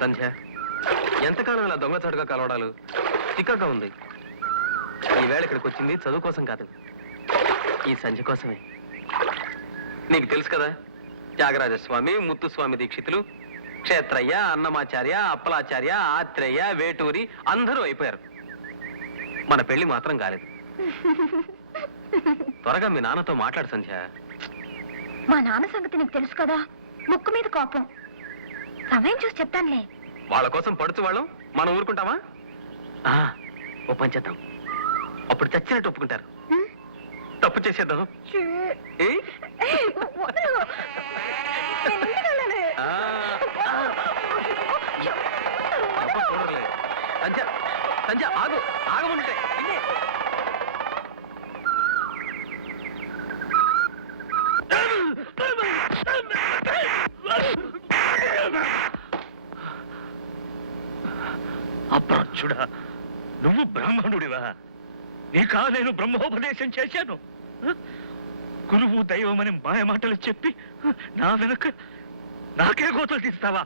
సంధ్య, ఎంతకాలం ఇలా దొంగచాటుగా కలవడాలు? చిక్కగా ఉంది. ఈవేళ ఇక్కడికి వచ్చింది చదువు కోసం కాదు, ఈ సంధ్య కోసమే. నీకు తెలుసు కదా, త్యాగరాజస్వామి, ముత్తుస్వామి దీక్షితులు, క్షేత్రయ్య, అన్నమాచార్య, అప్పలాచార్య, ఆత్రేయ, వేటూరి అందరూ అయిపోయారు. మన పెళ్లి మాత్రం కాలేదు. త్వరగా మీ నాన్నతో మాట్లాడు సంధ్య. మా నాన్న సంగతి నీకు తెలుసు కదా, ముక్కు మీద కోపం. సమయం చూసి చెప్తానులే. వాళ్ళ కోసం పడుచు వాళ్ళం మనం ఊరుకుంటామా? ఓ పని చేద్దాం, అప్పుడు చచ్చినట్టు ఒప్పుకుంటారు. తప్పు చేసేద్దాం. సంధ్య, సంధ్య ఆగు, ఆగమంటే అప్రాచ్యుడా, నువ్వు బ్రాహ్మణుడివా? నీకా నేను బ్రహ్మోపదేశం చేశాను? గురువు దైవమని మాయ మాటలు చెప్పి నా వెనుక నాకే కోతలు తీస్తావా?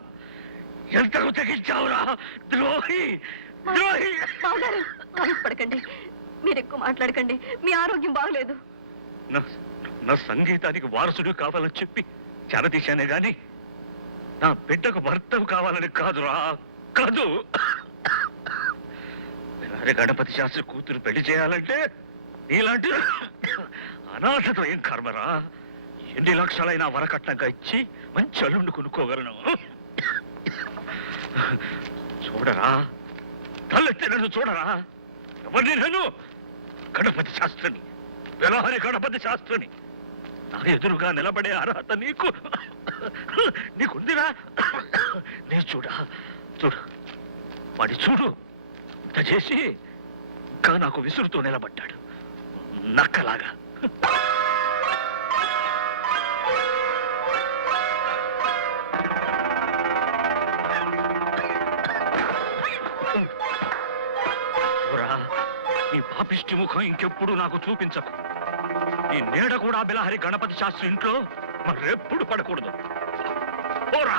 ఎంతకు తెగించావురా ద్రోహి, ద్రోహి! పడకండి, మీరు ఎక్కువ మాట్లాడకండి, మీ ఆరోగ్యం బాగలేదు. నా సంగీతానికి వారసుడు కావాలని చెప్పి చెరదీశానే గాని నా బిడ్డకు భర్తవు కావాలని కాదురా, కాదు. గణపతి శాస్త్రి కూతురు పెళ్లి చేయాలంటే నీలాంటి అనాథతో ఏం కర్మరా? ఎన్ని లక్షలైనా వరకట్నంగా ఇచ్చి మంచి అల్లుండి కొనుక్కోగలను. చూడరా, తలెత్తి నన్ను చూడరా. ఎవరిని నేను? గణపతి శాస్త్రిని, వ్యవహారి గణపతి శాస్త్రిని. నా ఎదురుగా నిలబడే అర్హత నీకుందిరా? నీ చూడా, చూడు వాడి చూడు. ఇంత చేసి ఇంకా నాకు విసురుతూ నిలబడ్డాడు, నక్కలాగా. ఈ పాపిష్టి ముఖం ఇంకెప్పుడు నాకు చూపించకు. ఈ నీడ కూడా బిలహరి గణపతి శాస్త్రి ఇంట్లో మరెప్పుడు పడకూడదు. పోరా,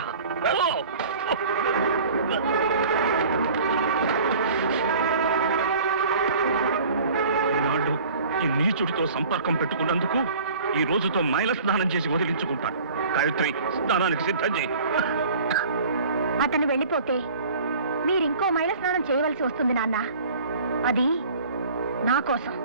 ఈ నీచుడితో సంపర్కం పెట్టుకున్నందుకు ఈ రోజుతో మైల స్నానం చేసి వదిలించుకుంటాడు. గాయత్రి, స్నానానికి సిద్ధం చేయి. అతను వెళ్ళిపోతే మీరింకో మైల స్నానం చేయవలసి వస్తుంది నాన్న. అది నా కోసం.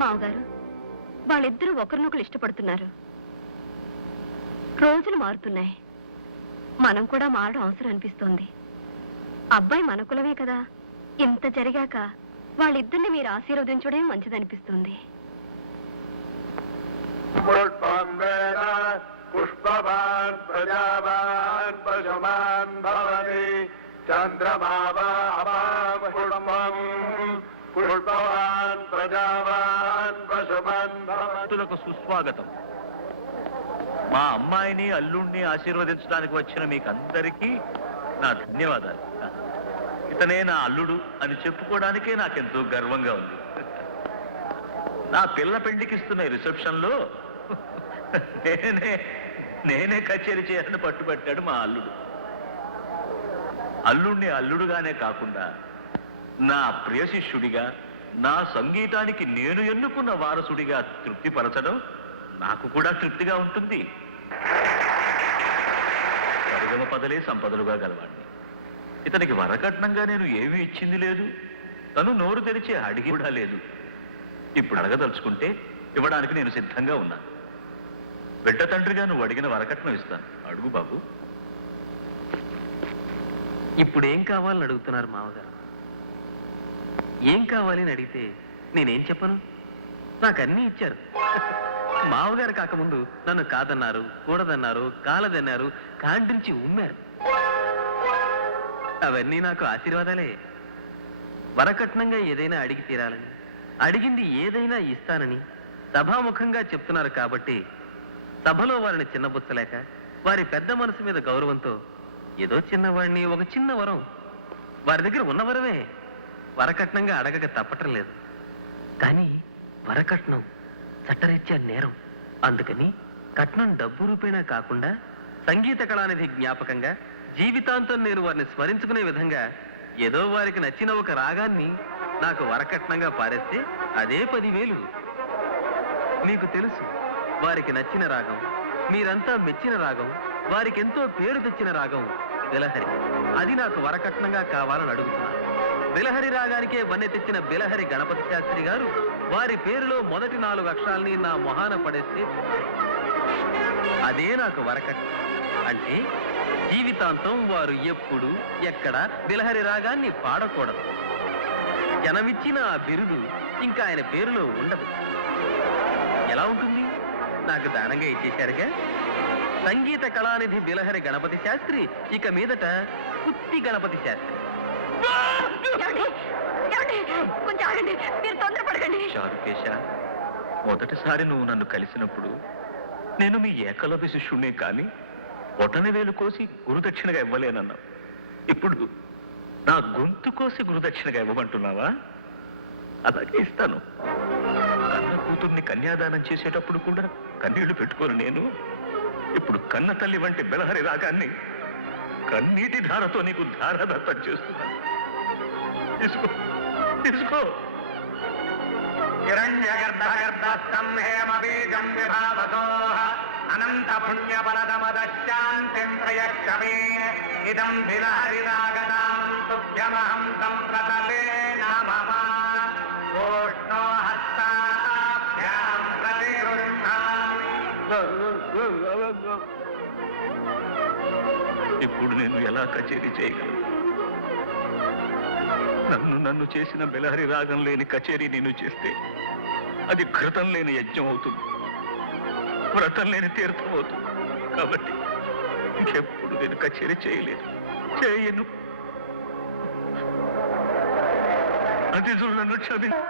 మావగారు, వాళ్ళిద్దరూ ఒకరినొకరు ఇష్టపడుతున్నారు. రోజులు మారుతున్నాయి, మనం కూడా మారడం అవసరం అనిపిస్తోంది. అబ్బాయి మన కులమే కదా. ఇంత జరిగాక వాళ్ళిద్దరిని మీరు ఆశీర్వదించడమే మంచిదనిపిస్తుంది. సుస్వాగతం. మా అమ్మాయిని అల్లుణ్ణి ఆశీర్వదించడానికి వచ్చిన మీకందరికీ నా ధన్యవాదాలు. ఇతనే నా అల్లుడు అని చెప్పుకోవడానికే నాకెంతో గర్వంగా ఉంది. నా పిల్ల పెళ్లికిస్తున్న రిసెప్షన్ లో నేనే కచేరీ చేయాలని పట్టుబట్టాడు మా అల్లుడు. అల్లుణ్ణి అల్లుడుగానే కాకుండా నా ప్రియ శిష్యుడిగా, నా సంగీతానికి నేను ఎన్నుకున్న వారసుడిగా తృప్తిపరచడం నాకు కూడా తృప్తిగా ఉంటుంది. పరిగమ పదలే సంపదలుగా గలవాడిని. ఇతనికి వరకట్నంగా నేను ఏమీ ఇచ్చింది లేదు, తను నోరు తెరిచి అడిగి కూడా లేదు. ఇప్పుడు అడగదలుచుకుంటే ఇవ్వడానికి నేను సిద్ధంగా ఉన్నాను. బిడ్డ తండ్రిగా నువ్వు అడిగిన వరకట్నం ఇస్తాను, అడుగు బాబు. ఇప్పుడేం కావాలని అడుగుతున్నారు మామగారు? ఏం కావాలి అని అడిగితే నేనేం చెప్పను? నాకన్నీ ఇచ్చారు. మామగారు కాకముందు నన్ను కాదన్నారు, కూడదన్నారు, కాలదన్నారు, కాండించి ఉమ్మారు. అవన్నీ నాకు ఆశీర్వాదాలే. వరకట్నంగా ఏదైనా అడిగి తీరాలని, అడిగింది ఏదైనా ఇస్తానని సభాముఖంగా చెప్తున్నారు కాబట్టి సభలో వారిని చిన్నబుచ్చలేక వారి పెద్ద మనసు మీద గౌరవంతో ఏదో చిన్నవాడిని ఒక చిన్న వరం వారి దగ్గర ఉన్నవరమే వరకట్నంగా అడగక తప్పటం లేదు. కానీ వరకట్నం చట్టరీత్యా నేరం. అందుకని కట్నం డబ్బు రూపేణా కాకుండా సంగీత కళానిధి జ్ఞాపకంగా జీవితాంతం నేను వారిని స్మరించుకునే విధంగా ఏదో వారికి నచ్చిన ఒక రాగాన్ని నాకు వరకట్నంగా పారేస్తే అదే 10,000. మీకు తెలుసు, వారికి నచ్చిన రాగం, మీరంతా మెచ్చిన రాగం, వారికి ఎంతో పేరు తెచ్చిన రాగం బిలహరి. అది నాకు వరకట్నంగా కావాలని అడుగుతున్నాను. బిలహరి రాగానికే వన్నె తెచ్చిన బిలహరి గణపతి శాస్త్రి గారు వారి పేరులో మొదటి 4 అక్షరాల్ని నా మొహాన పడేస్తే అదే నాకు వరకట్నం. అంటే జీవితాంతం వారు ఎప్పుడు ఎక్కడ బిలహరి రాగాన్ని పాడకూడదు. జనమిచ్చిన ఆ బిరుదు ఇంకా ఆయన పేరులో ఉండదు. ఎలా ఉంటుంది? నాకు దానంగా ఇచ్చేశారుగా. సంగీత కళానిధి బిలహరి గణపతి శాస్త్రి, ఇక మీదట కుత్తి గణపతి శాస్త్రి. కొంచెం ఆగండి, మీరు తొందరపడకండి. చారుకేశ, మొదటిసారి నువ్వు నన్ను కలిసినప్పుడు నేను మీ ఏకలవ్య శిష్యుణ్ణే కానీ బొటన వేలు కోసి గురుదక్షిణగా ఇవ్వలేనన్నావు. ఇప్పుడు నా గొంతు కోసి గురుదక్షిణగా ఇవ్వమంటున్నావా? అలాగే ఇస్తాను. కన్న కూతుర్ని కన్యాదానం చేసేటప్పుడు కూడా కన్నీళ్లు పెట్టుకోను నేను. ఇప్పుడు కన్న తల్లి వంటి బిలహరి రాగాన్ని కన్నీటి ధారతో నీకు ధారాదత్తం చేస్తున్నాను. తీసుకో, తీసుకో. హిరణ్యగర్భగర్భస్థం హేమబీజం విభావతోః అనంత పుణ్యఫలదమదశాంతిం ప్రయచ్చమే ఇదం బిలహరి రాగదాం తుభ్యమహం సంప్రతలే నమః ఓష్ణో హస్తాభ్యాం ప్రతిగృహ్ణామి. ఇప్పుడు నేను ఎలా కచేరీ చేయగలను? నన్ను చేసిన బిలహరి రాగం లేని కచేరీ నేను చేస్తే అది ఘృతం లేని యజ్ఞం అవుతుంది, వ్రతం లేని తీర్థం అవుతుంది. కాబట్టి ఇంకెప్పుడు నేను కచేరీ చేయలేదు, చేయను. అతిథులు నన్ను క్షమించు.